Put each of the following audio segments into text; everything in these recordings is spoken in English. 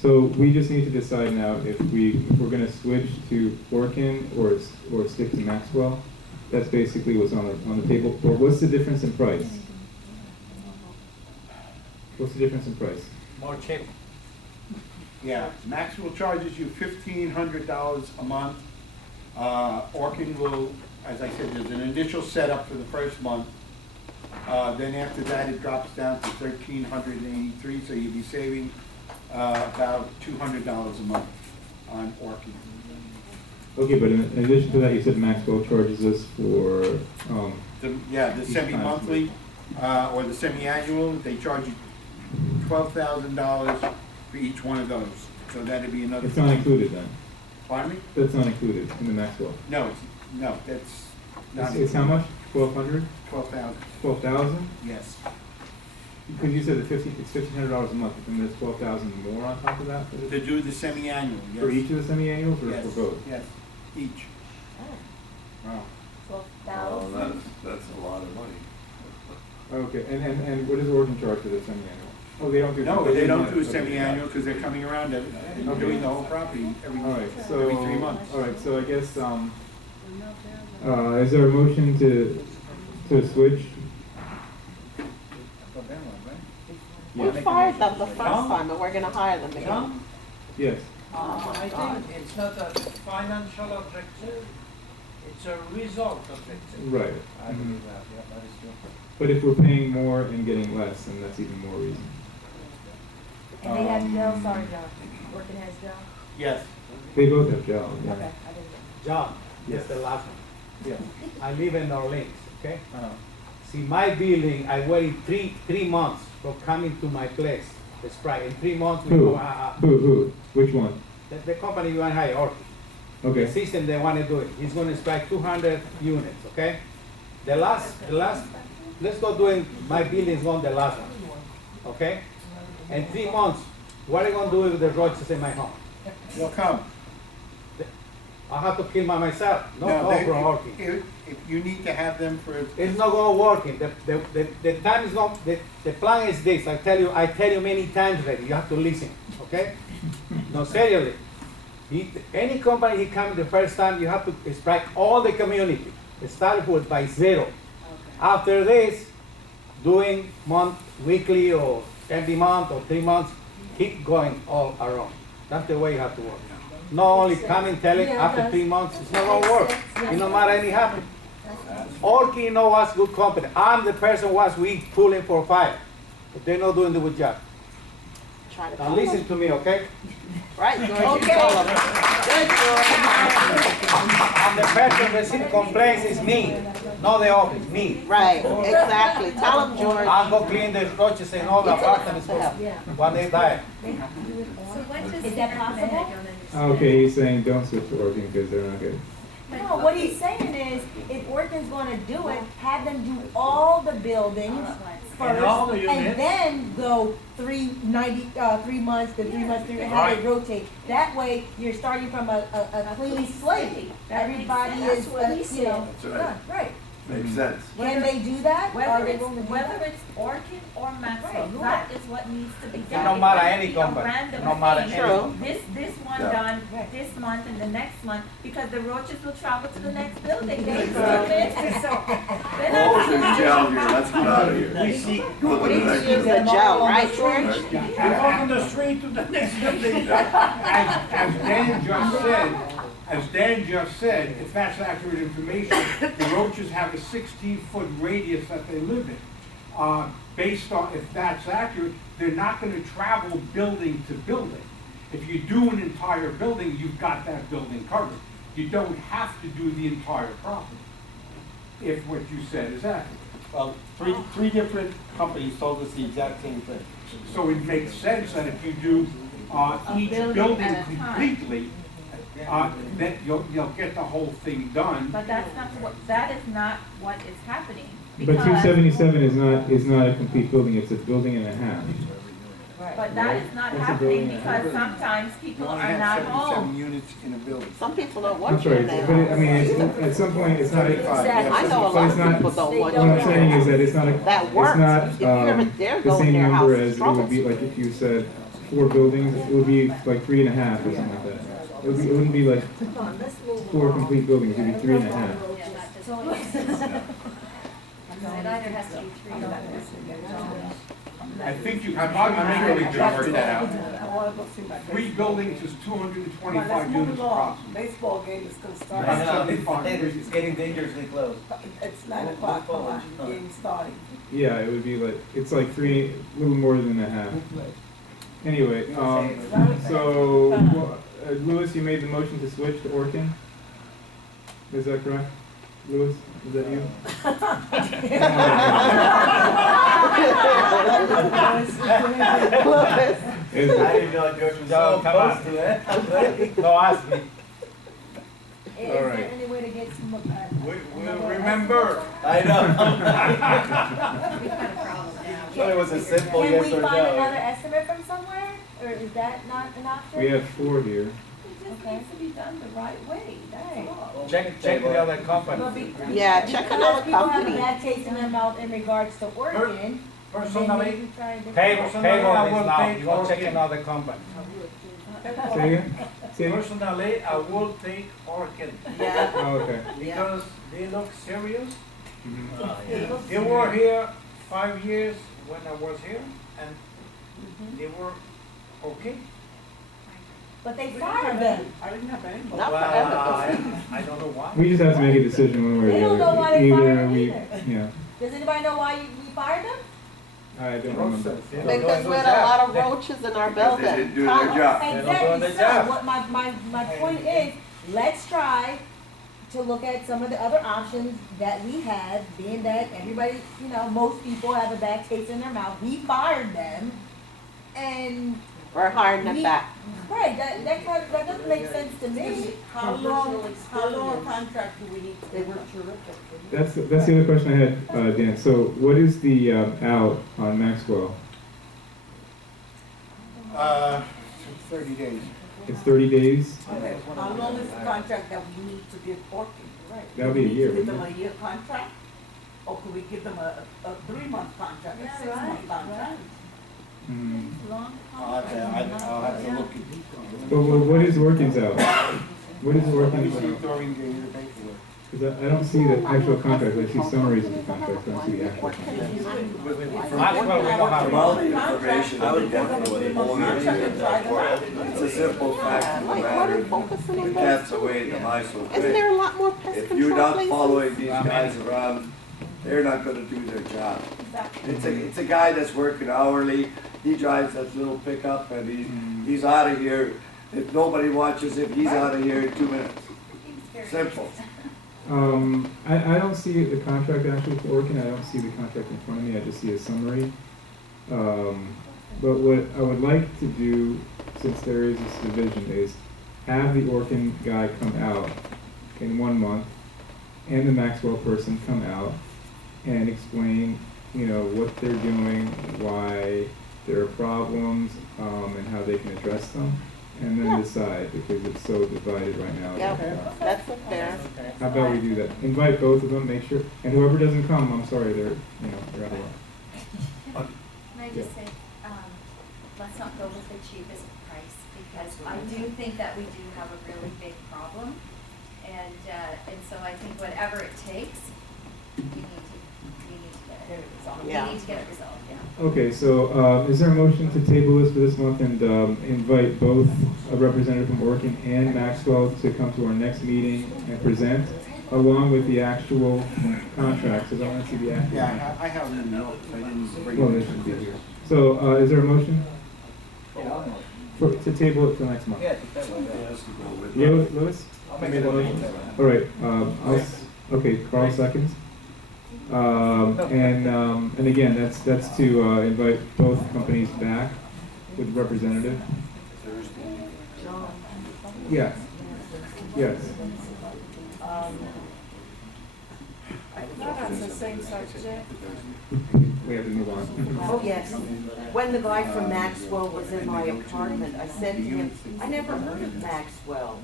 So we just need to decide now if we're gonna switch to Orkin or stick to Maxwell. That's basically what's on the table. Or what's the difference in price? What's the difference in price? More cheap. Yeah, Maxwell charges you $1,500 a month. Orkin will, as I said, there's an initial setup for the first month. Then after that, it drops down to $1,383, so you'll be saving about $200 a month on Orkin. Okay, but in addition to that, you said Maxwell charges us for, The semi-monthly or the semi-annual, they charge you $12,000 for each one of those. So that'd be another. it's not included then? Pardon me? That's not included in the Maxwell? No, that's not. It's how much? 1,200? 12,000, 12,000? yes. Because you said it's $1,500 a month, and there's 12,000 more on top of that? To do the semi-annual, yes. For each of the semi-annuals or Yes, for both? yes, each. Wow. Well, that's a lot of money. Okay, and what does Oregon charge for the semi-annual? Oh, they don't do. No, they don't do a Okay. semi-annual because they're coming around, they're doing the whole property every All right, so. every 3 months. All right, so I guess, is there a motion to switch? We fired them the first time, and we're gonna hire them again. Yes. I think it's not a financial objective, it's a result objective. Right. I believe that, yeah, that is true. But if we're paying more and getting less, then that's even more reason. And they have gel, sorry, John. Working has gel? Yes, They both have gel, Okay, yeah. I didn't know. John, Yes. that's the last one. Yeah. I live in Orleans, okay? Uh-huh. See, my building, I waited three months for coming to my place. The Sprite. In 3 months, we Who? go, Who? Which one? the company you want to hire, Orchid. The Okay. system they want to do it. He's going to strike 200 units, okay? The last, let's go doing, my building's on the last one, okay? In 3 months, what are you going to do with the roaches in my home? they'll come. I have to kill myself. No, they- for Orchid. if you need to have them for, It's not going to work. The time is not, the plan is this. I tell you many times already. You have to listen, okay? No, seriously. Any company he comes the first time, you have to strike all the community. Start with by 0. After this, doing weekly or every month or 3 months, keep going all around. That's the way you have to work. Not only come and tell it after 3 months, it's not gonna work. It no matter any happen. Orkin know what's good company. I'm the person was we pulling for fire, but they're not doing the good job. Try to Now listen to me, okay? Right, George, you tell them. Good, George. And the person receiving complaints is me, not the office, me. Right, exactly. Tell them, George. I'll go clean the roaches and all the apartments when they die. Is that possible? Okay, he's saying don't switch to Oregon because they're not good. No, what he's saying is, if Orkin's gonna do it, have them do all the buildings And all first, the units. and then go 3 months to 3 months, have it rotate. That way, you're starting from a clean slate. Everybody is, you know, That's right. done, right. Makes sense. Can they do that? Are Whether they it's, willing to do whether that? it's Orchid or Maxwell, Right, that is what needs to be done. No It matter can't any be a company, random no matter thing. any True. company. This one Yeah. done this month and the next month, because the roaches will travel to the next building. They live, so they're not Oh, there's gel here, let's get out of here. We see, Go to the next Use one. the gel, right, George? you walk on the street to the next building. As Dan just said, if that's accurate information, the roaches have a 16-foot radius that they live in. Based on, if that's accurate, they're not gonna travel building to building. If you do an entire building, you've got that building covered. You don't have to do the entire property, if what you said is accurate. well, three different companies told us the exact same thing. So it makes sense that if you do each building building at a time. completely, that you'll get the whole thing done. But that is not what is happening. But because- 277 is not a complete building, it's a building and a half. But that is not That's a happening building. because sometimes You people only are have not 77 home. units in a building. Some people don't I'm work sorry, in but there. I mean, at some point, it's not. I know a but lot it's of not- people don't work What I'm in saying there. is that it's not, That it's works. not If you ever dare the go in same their number house, as it's it would trouble. be like if you said 4 buildings, it would be like 3.5 or something like that. It wouldn't be like 4 complete buildings, it'd be 3.5. It either has to be 3 or 4. I think you can, I'm sure we can work that out. 3 buildings is 225 units approximately. Baseball game is gonna start. About 75 It's getting dangerously close. It's 9 o'clock, come on, game starting. Yeah, it would be like, it's like 3, a little more than a half. Anyway, so, Louis, you made the motion to switch to Orkin? Is that correct? Louis, is that you? Is I it? didn't know George was so close to it. No, ask me. Is All there right. any way to get some, We'll remember. I know. We've got a problem now. Well, it was a simple can yes we or find no. another estimate from somewhere, or is that not an option? We have 4 here. It just needs to be done the right way, that's all. Check the other company. Yeah, check another People have a company. bad taste in their mouth in regards to Oregon. Personally, Payroll Personally, I is will now, take you go check Orkin. another company. Say again? Say again? Personally, I will take Orkin Yeah. Oh, okay. because they look serious. Mhm. They were here 5 years when I was here, and they were okay. But they fired them. I didn't have any. Not Well, forever. I don't know why. We just have to make a decision one way or They the don't know why other. they fired Either them we, either. yeah, Does anybody know why we fired them? I don't remember. Because we had a lot of roaches in our Because building. they didn't do their job. don't do Exactly, their so job. what my point is, let's try to look at some of the other options that we have, being that everybody, you know, most people have a bad taste in their mouth. We fired them, and We're hiring them back. right, that doesn't make sense to me. How long a contract do we need? They were terrific. That's the other question I had, Dan. So what is the out on Maxwell? 30 days. It's 30 days? Okay, how long is the contract that we need to give Orkin? That'll be a year, Give them wouldn't a year contract? Or could we give them a 3-month contract, a 6-month contract? Mhm. I'll have to look at. But what is Orkin's out? What is Let me Orkin's see if out? Doreen gave you the paperwork. Because I don't see the actual contract. I see summaries of the contract. I don't see the actual contract. Maxwell, we don't have From all the information that we get from the owners here, it's a simple fact of the Like, why matter. are we focusing The on cat's those? away, the mice will Isn't play. there a lot more pest If control you're not places? following these guys around, they're not gonna do their job. It's a guy that's working hourly, he drives that little pickup and he's out of here. If nobody watches him, he's out of here in 2 minutes. Simple. I don't see the contract actually for Orkin. I don't see the contract in front of me. I just see a summary. But what I would like to do, since there is this division, is have the Orkin guy come out in 1 month and the Maxwell person come out and explain, you know, what they're doing, why there are problems, and how they can address them, and then Yeah. decide, because it's so divided right now. Yeah, that's fair. How about we do that? Invite both of them, make sure, and whoever doesn't come, I'm sorry, they're out of luck. Can I just say, let's not go with the cheapest price, because I do think that we do have a really big problem. And so I think whatever it takes, we need to get it. Yeah. We need to get it resolved, yeah. Okay, so, is there a motion to table this for this month and, invite both a representative from Orkin and Maxwell to come to our next meeting and present, along with the actual contracts, because I want to see the actual. Yeah, I have them in notes, I didn't bring Well, they them. should be here. So, is there a motion? To table it for next month? Yeah, to tell them that. Louis? I'll make a motion. All right, okay, Carl seconds. And again, that's to, invite both companies back with representative. Yes. Yes. That's the same subject. We have to move on. Oh, yes. When the guy from Maxwell was in my apartment, I said to him, I never heard of Maxwell.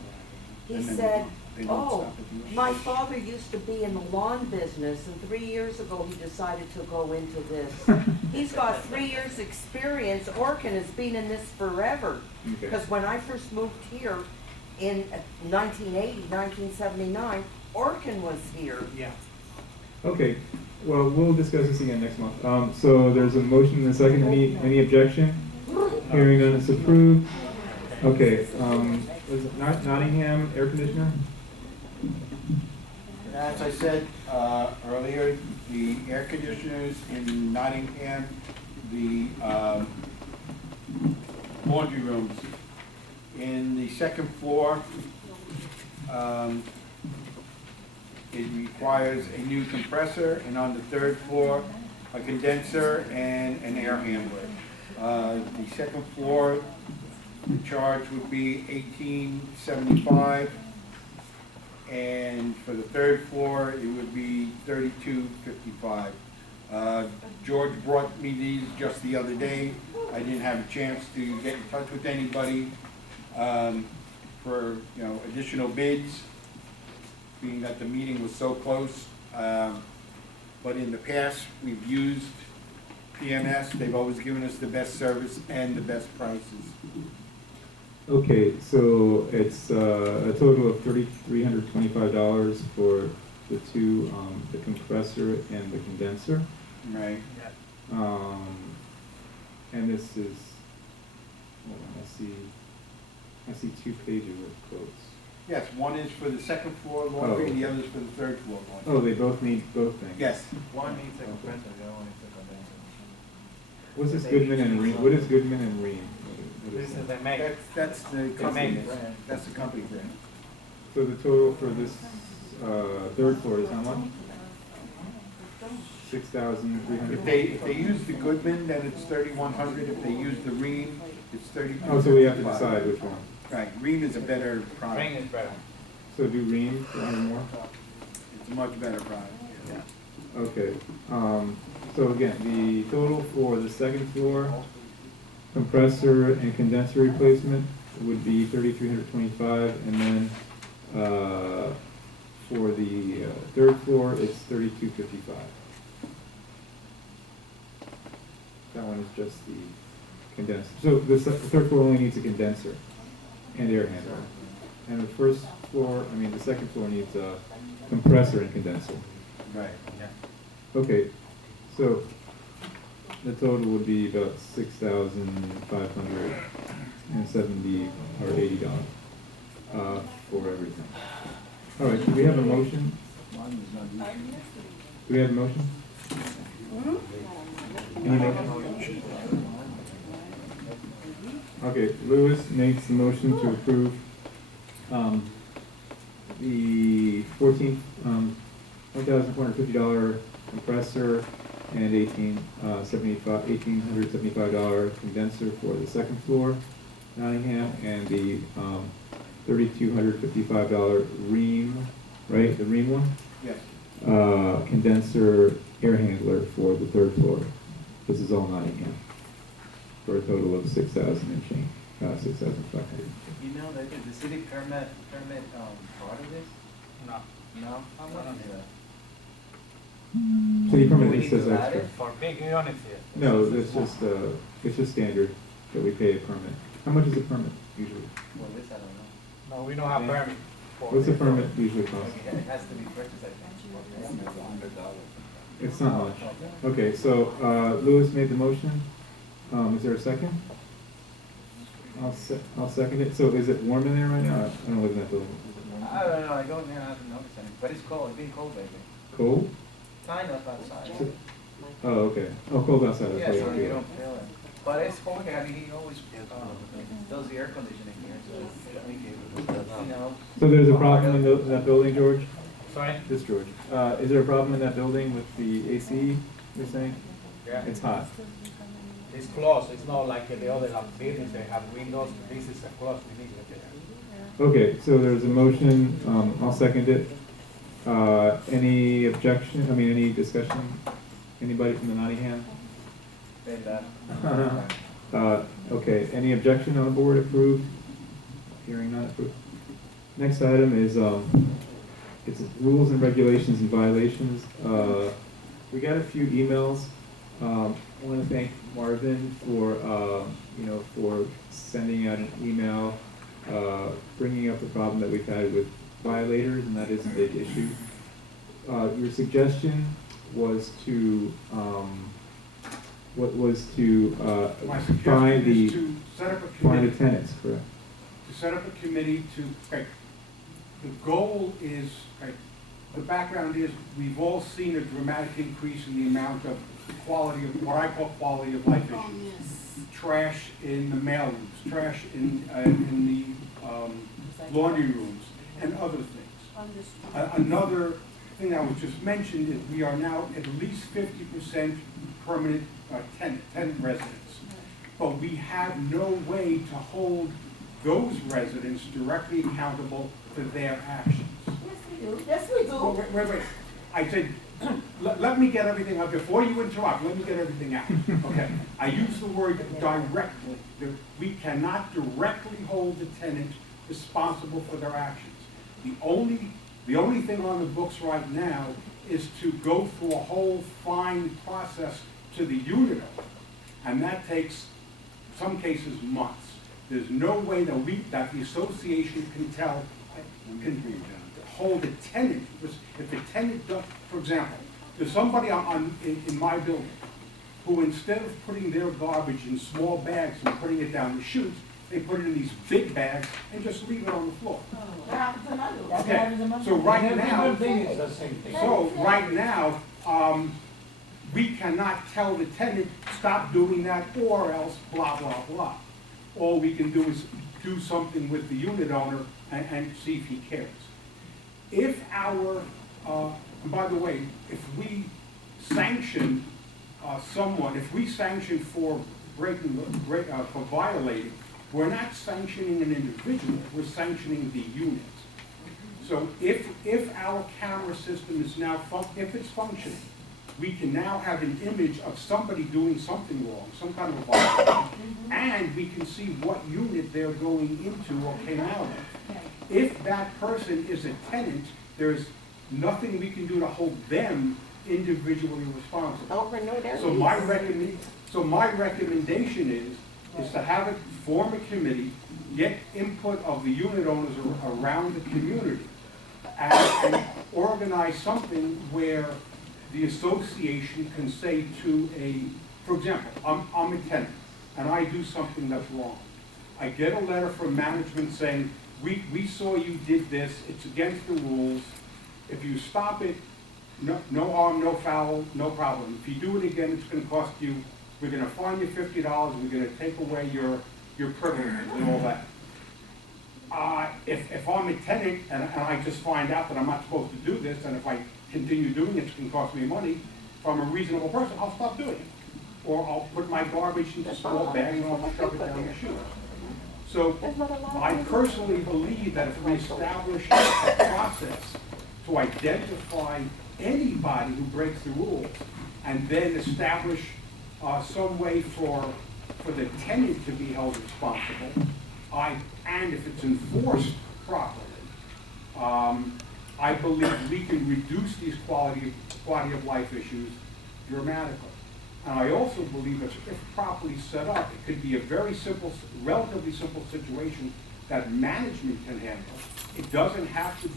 He And then said, they don't oh, stop at the- my father used to be in the lawn business, and 3 years ago he decided to go into this. He's got 3 years' experience. Orkin has been in this forever. Okay. Because when I first moved here in 1980, 1979, Orkin was here. Yeah. Okay, well, we'll discuss this again next month. So there's a motion and a second. Any objection? Hearing none, it's approved. Okay, was it Nottingham air conditioner? As I said earlier, the air conditioners in Nottingham, the laundry rooms. In the second floor, it requires a new compressor, and on the third floor, a condenser and an air handler. The second floor, the charge would be $18.75. And for the third floor, it would be $32.55. George brought me these just the other day. I didn't have a chance to get in touch with anybody for additional bids, being that the meeting was so close. But in the past, we've used PMS. They've always given us the best service and the best prices. Okay, so it's a total of $3,325 for the two, the compressor and the condenser. Right. And this is, hold on, I see 2 pages of quotes. Yes, one is for the second floor laundry, and the other is for the third floor laundry. Oh, they both need both things? Yes. One needs a compressor, the other one needs a condenser. What's this Goodman and Ream? What is Goodman and Ream? What This is is that? the Meg. That's the company Meg. brand. That's the company brand. So the total for this third floor is how much? $6,300. If they use the Goodman, then it's $3,100. If they use the Ream, it's $3,255. Oh, so we have to decide which one. Right, Ream is a better Ring product. is better. So do Ream for 100 more? It's a much better product. Okay, so again, the total for the second floor, compressor and condenser replacement would be $3,325, and then, for the third floor, it's $3,255. That one is just the condenser. So the third floor only needs a condenser and air handler. And the first floor, the second floor needs a compressor and condenser. Right. Okay, so the total would be about $6,570 or $80 for everything. All right, do we have a motion? Do we have a motion? Any motion? Okay, Lewis makes the motion to approve the $1,450 compressor and $1,875 condenser for the second floor, Nottingham, and the $3,255 Ream, right, the Ream one? Yes. Condenser air handler for the third floor. This is all Nottingham, for a total of $6,000 and change, $6,500. You know that the city permit part of this? No. No? How much is that? City Do permit we just need says to add extra. it? For big units, yes. No, it's just standard that we pay a permit. How much is a permit usually? Well, this I don't know. No, we don't have Yeah. permit. for What's a this. permit usually cost? Okay, it has to be purchased, I think. It's not much. Okay, so Lewis made the motion. Is there a second? I'll second it. So is it warm in there right now? I don't live in that building. I don't know, I don't know, I haven't noticed anything, but it's cold, it's been cold lately. Cold? Kind of outside. Oh, okay. Oh, cold outside. Yeah, That's so why you you don't feel it. But it's cold here, I mean, he always does the air conditioning here, so, you know. So there's a problem in that building, George? Sorry? This George. Is there a problem in that building with the AC, you're saying? Yeah. It's hot. It's closed, it's not like the other buildings, they have windows, this is a closed, we need to look at that. Okay, so there's a motion, I'll second it. Any objection, any discussion? Anybody from the Nottingham? Then that. Okay, any objection on the board? Approved? Hearing none, approved. Next item is, it's rules and regulations and violations. We got a few emails. I want to thank Marvin for, for sending out an email, bringing up the problem that we've had with violators, and that is a big issue. Your suggestion was to, My find suggestion the, is to set up a find the committee, tenants, correct? to set up a committee to, okay, the goal is, okay, the background is, we've all seen a dramatic increase in the amount of quality of, what I call quality of life issues. Trash in the mailrooms, trash in the laundry rooms, and other things. Another thing that was just mentioned is we are now at least 50% permanent tenant residents. But we have no way to hold those residents directly accountable for their actions. Yes, we do. Yes, we do. Wait. I said, let me get everything out, before you interrupt, let me get everything out, okay? I use the word directly. We cannot directly hold the tenant responsible for their actions. The only thing on the books right now is to go through a whole fine process to the unit owner, and that takes, some cases, months. There's no way that the association can hold a tenant, because if the tenant does, for example, there's somebody in my building who, instead of putting their garbage in small bags and putting it down the chutes, they put it in these big bags and just leave it on the floor. That happens in my building. That's what Okay, happens in my so building. right now, Everything is the same thing. so right now, we cannot tell the tenant, stop doing that, or else blah, blah, blah. All we can do is do something with the unit owner and see if he cares. If our, and by the way, if we sanction someone, if we sanction for for violating, we're not sanctioning an individual, we're sanctioning the unit. So if our camera system is now, if it's functioning, we can now have an image of somebody doing something wrong, some kind of a violation, and we can see what unit they're going into or came out of. If that person is a tenant, there's nothing we can do to hold them individually responsible. Don't renew their So my recommendation is to have it, form a committee, get input of the unit owners around the community, and organize something where the association can say to for example, I'm a tenant, and I do something that's wrong. I get a letter from management saying, we saw you did this, it's against the rules. If you stop it, no harm, no foul, no problem. If you do it again, it's gonna cost you, we're gonna fine you $50, we're gonna take away your privileges and all that. If I'm a tenant and I just find out that I'm not supposed to do this, and if I continue doing it, it's gonna cost me money, if I'm a reasonable person, I'll stop doing it. Or I'll put my garbage into small bags and I'll shove it down the chute. So I personally believe that if we establish a process to identify anybody who breaks the rules, and then establish some way for the tenant to be held responsible, and if it's enforced properly, I believe we can reduce these quality of life issues dramatically. And I also believe that if properly set up, it could be a very simple, relatively simple situation that management can handle. It doesn't have to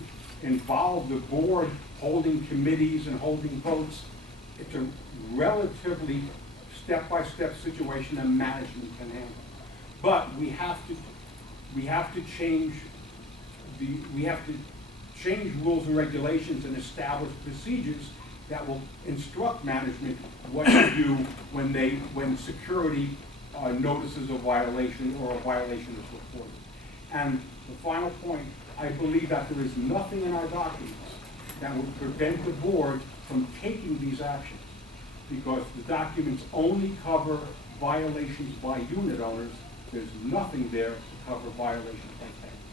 involve the board holding committees and holding votes. It's a relatively step-by-step situation that management can handle. But we have to change rules and regulations and establish procedures that will instruct management what to do when security notices a violation or a violation is reported. And the final point, I believe that there is nothing in our documents that would prevent the board from taking these actions, because the documents only cover violations by unit owners. There's nothing there to cover violations by tenants.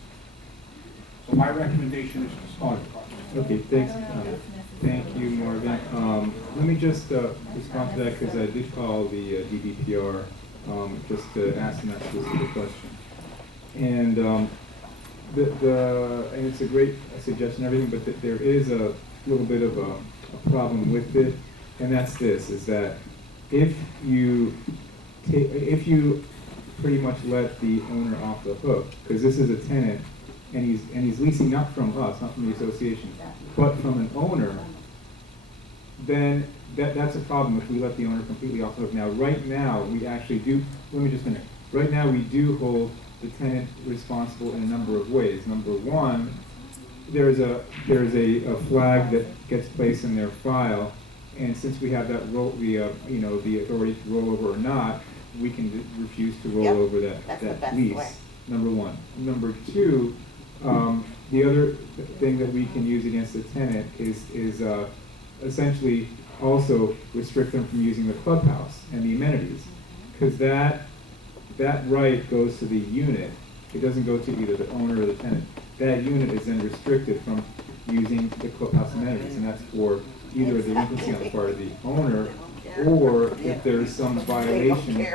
So my recommendation is to start the process. Okay, thanks. Thank you, Marvin. Let me just respond to that, because I did call the DBPR just to ask them that specific question. And and it's a great suggestion, and everything, but there is a little bit of a problem with it, and that's this, is that if you pretty much let the owner off the hook, because this is a tenant, and he's leasing not from us, not from the association, but from an owner, then that's a problem if we let the owner completely off the hook. Now, right now, we actually do, let me just finish. Right now, we do hold the tenant responsible in a number of ways. Number one, there's a flag that gets placed in their file, and since we have that the authority to roll over or not, we can refuse to roll over that lease. Way. Number one. Number two, the other thing that we can use against the tenant is essentially also restrict them from using the clubhouse and the amenities, because that right goes to the unit. It doesn't go to either the owner or the tenant. That unit is then restricted from using the clubhouse amenities, and that's for either a delinquency on the part of the owner, or if there's some violation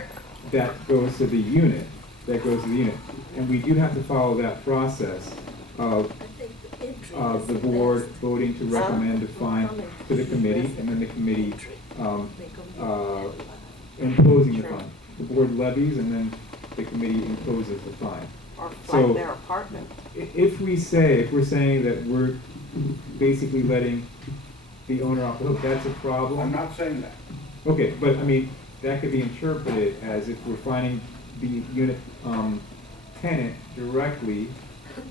that goes to the unit. And we do have to follow that process of the board voting to recommend a fine to the committee, and then the committee imposing the fine. The board levies, and then the committee imposes the fine. Or fine their apartment. If we're saying that we're basically letting the owner off the hook, that's a problem. I'm not saying that. Okay, but I mean, that could be interpreted as if we're finding the unit tenant directly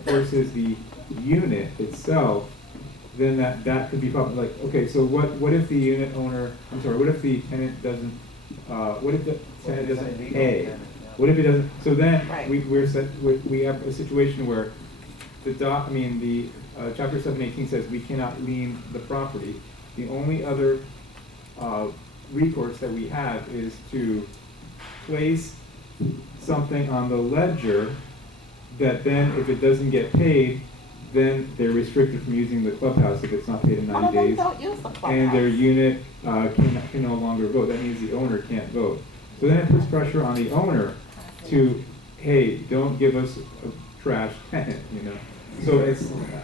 versus the unit itself, then that could be problem. Like, okay, so what if the unit owner, what if the tenant doesn't, what if the tenant doesn't pay? What if it doesn't, so then we have a situation where the chapter 718 says we cannot lien the property. The only other recourse that we have is to place something on the ledger that then, if it doesn't get paid, then they're restricted from using the clubhouse if it's not paid in 90 days. Don't use the clubhouse. And their unit can no longer vote. That means the owner can't vote. So then it puts pressure on the owner to, hey, don't give us a trash tenant, So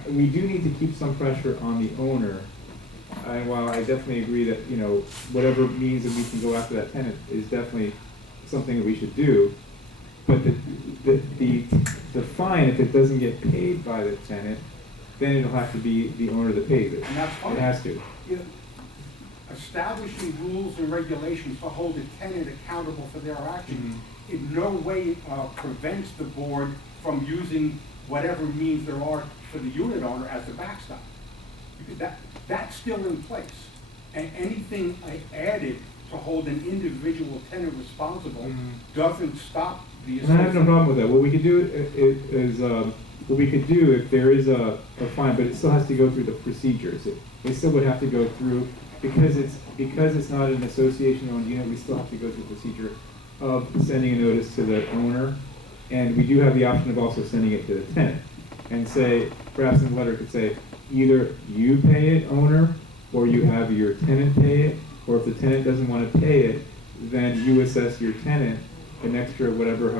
we do need to keep some pressure on the owner. And while I definitely agree that, whatever means that we can go after that tenant is definitely something that we should do, but the fine, if it doesn't get paid by the tenant, then it'll have to be the owner that pays it. And that's fine. It has to. Establishing rules and regulations to hold a tenant accountable for their actions in no way prevents the board from using whatever means there are for the unit owner as a backstop. Because that's still in place. And anything added to hold an individual tenant responsible doesn't stop the And I have no problem with that. What we could do is what we could do if there is a fine, but it still has to go through the procedures. It still would have to go through, because it's not an association-owned unit, we still have to go through the procedure of sending a notice to the owner, and we do have the option of also sending it to the tenant, and say, perhaps in the letter it could say, either you pay it, owner, or you have your tenant pay it, or if the tenant doesn't want to pay it, then you assess your tenant an extra whatever,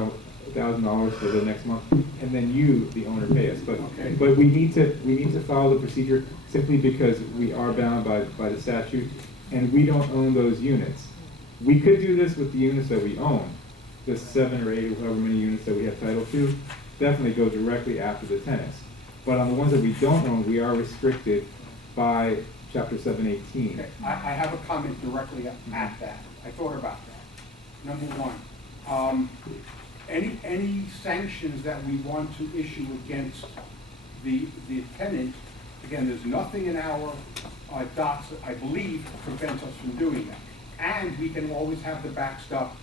$1,000 for the next month, and then you, the owner, pay us. But we need to follow the procedure simply because we are bound by the statute, and we don't own those units. We could do this with the units that we own, the 7 or 8 or however many units that we have title to, definitely go directly after the tenants. But on the ones that we don't own, we are restricted by Chapter 718. Okay. I have a comment directly at that. I thought about that. Number one, any sanctions that we want to issue against the tenant, again, there's nothing in our docs that I believe prevents us from doing that. And we can always have the backstop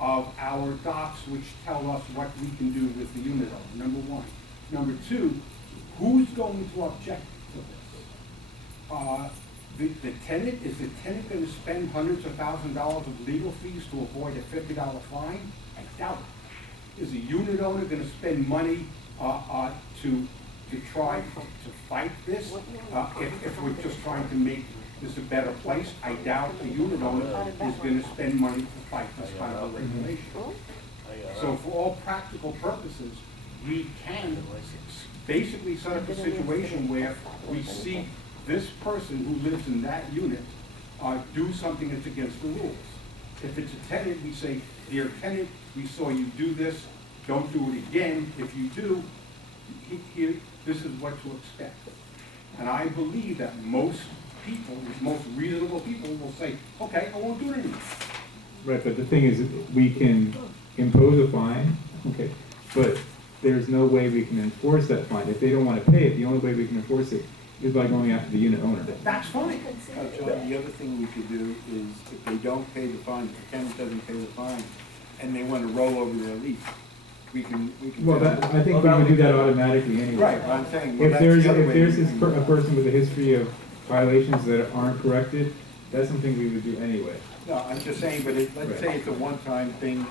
of our docs, which tell us what we can do with the unit owner, number one. Number two, who's going to object to this? The tenant, is the tenant going to spend hundreds of thousands of dollars of legal fees to avoid a $50 fine? I doubt it. Is the unit owner going to spend money to try to fight this? If we're just trying to make this a better place, I doubt the unit owner is going to spend money to fight this kind of regulation. So for all practical purposes, we can basically set up a situation where we see this person who lives in that unit do something that's against the rules. If it's a tenant, we say, dear tenant, we saw you do this, don't do it again. If you do, here, this is what to expect. And I believe that most people, most reasonable people will say, okay, I won't do it anymore. Right, but the thing is, we can impose a fine, okay, but there's no way we can enforce that fine. If they don't want to pay it, the only way we can enforce it is by going after the unit owner. That's fine. John, the other thing we could do is if they don't pay the fine, if the tenant doesn't pay the fine, and they want to roll over their lease, we can. Well, that, I think we would do that automatically anyway. Right, I'm saying, well, If that's there's, the other if way there's we this can- a person with a history of violations that aren't corrected, that's something we would do anyway. No, I'm just saying, but let's Right. say it's a one-time thing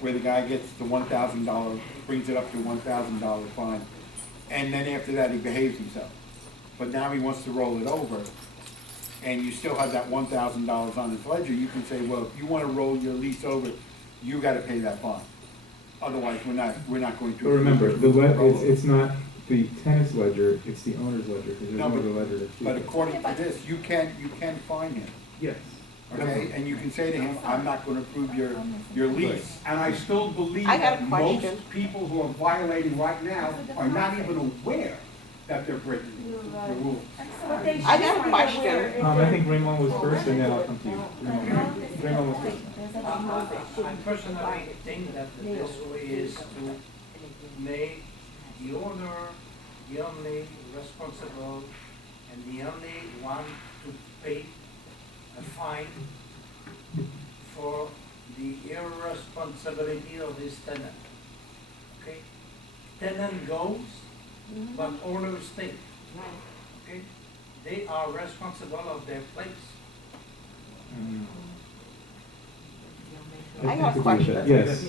where the guy gets the $1,000, brings it up to $1,000 fine, and then after that, he behaves himself. But now he wants to roll it over, and you still have that $1,000 on his ledger, you can say, well, if you wanna roll your lease over, you gotta pay that fine. Otherwise, we're not going to. But remember, it's not the tenant's ledger, it's the owner's ledger, because there's No, no but- other ledger to But choose. according to this, you can fine him, Yes. okay? And you can say to him, I'm not gonna approve your lease. And I still believe I got a that most question. people who are violating right now are not even aware that they're breaking the rules. But they I got a should be question. aware if I they're- think Raymond was first, and then I'll come to you. Raymond was first. I personally think that the best way is to make the owner the only responsible and the only one to pay a fine for the irresponsibility of his tenant. Okay? Tenant goes, but owners stay. Okay? They are responsible of their place. I got a think agree with that. Yes.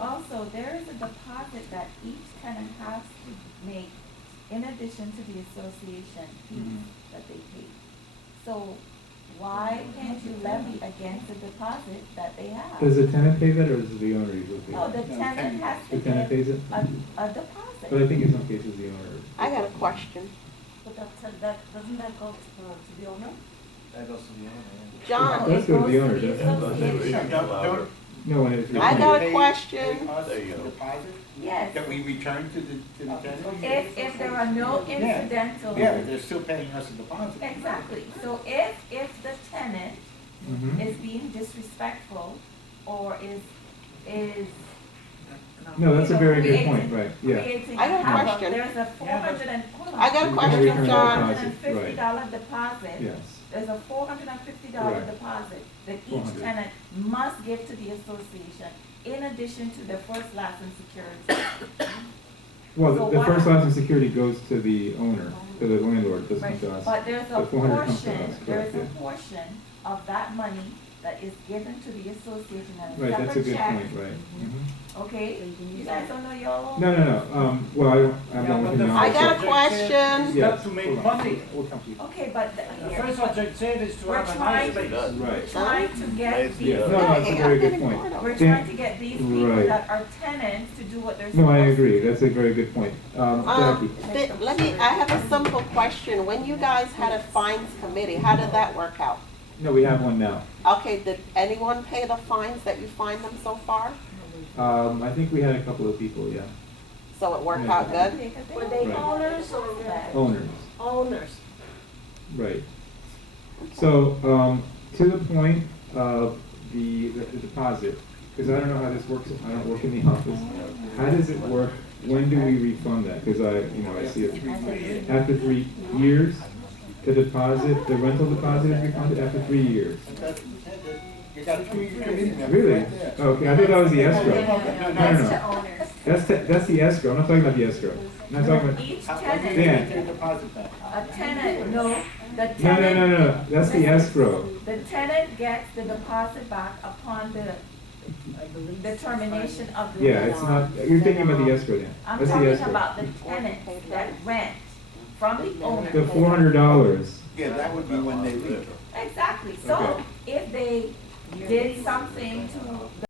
Also, there is a deposit that each tenant has to make in addition to the association fees that they pay. So why can't you levy against the deposit that they have? Does the tenant pay that, or does the owner usually pay No, it? the tenant has to The tenant give pays it? a deposit. But I think in some cases the owner. I got a question. But doesn't that go to the owner? That goes to the owner, yeah. John, Let's go to the owner, doesn't association. No, when it's. I got a Pay question. us a deposit Yes. that we return to the tenant? If there are no incidental. Yeah, but they're still paying us a deposit. Exactly. So if the tenant Mhm. is being disrespectful or is No, that's a very good creating- point, right, yeah. creating I got a havoc, question. there's a I got a You question, can return John. the $450 deposit. Yes. There's a $450 Right. deposit that each 400. tenant must give to the association in addition to their first, last, and security. Well, So the what- first license security goes to the owner, to the landlord, doesn't come Right. to us. But there's a The 400 comes to portion, us, there's correct, a portion of that money that is given to the association as a Right, that's a separate good check. point, right. Mhm. Okay, you guys don't know your own? No, well, I'm Yeah, not but looking the now. I first got a objective question. is Yes. not to make money. We'll come to you. Okay, but The here, first objective is to We're have a nice trying- place. Right. trying to get these, Yeah, no, that's a very good point. we're Dan- trying to get these people Right. that are tenants to do what they're supposed to No, do. I agree, that's a very good point. Jackie? I have a simple question. When you guys had a fines committee, how did that work out? No, we have one now. Okay, did anyone pay the fines that you fined them so far? I think we had a couple of people, yeah, So it worked Yeah. out good? Were they Right. owners or owners, owners? right. So, to the point of the deposit, because I don't know how this works, I don't work in the office. How does it work? When do we refund that? Because I see it after 3 years, the deposit, the rental deposit is refunded after 3 years. You got two committee members Really? right there. Okay, I thought that was the escrow. No, No. owners. That's the escrow, I'm not talking about the escrow. I'm not talking about, Each How do they tenant, get their deposit back? a tenant, no, the no, tenant. no, that's the escrow. The tenant gets the deposit back upon the determination of the. Yeah, it's not, you're thinking about the escrow then. I'm That's the talking escrow. about the tenants that rent from the owner. The $400. Yeah, that would be when they leave. Exactly, so Okay. if they did something to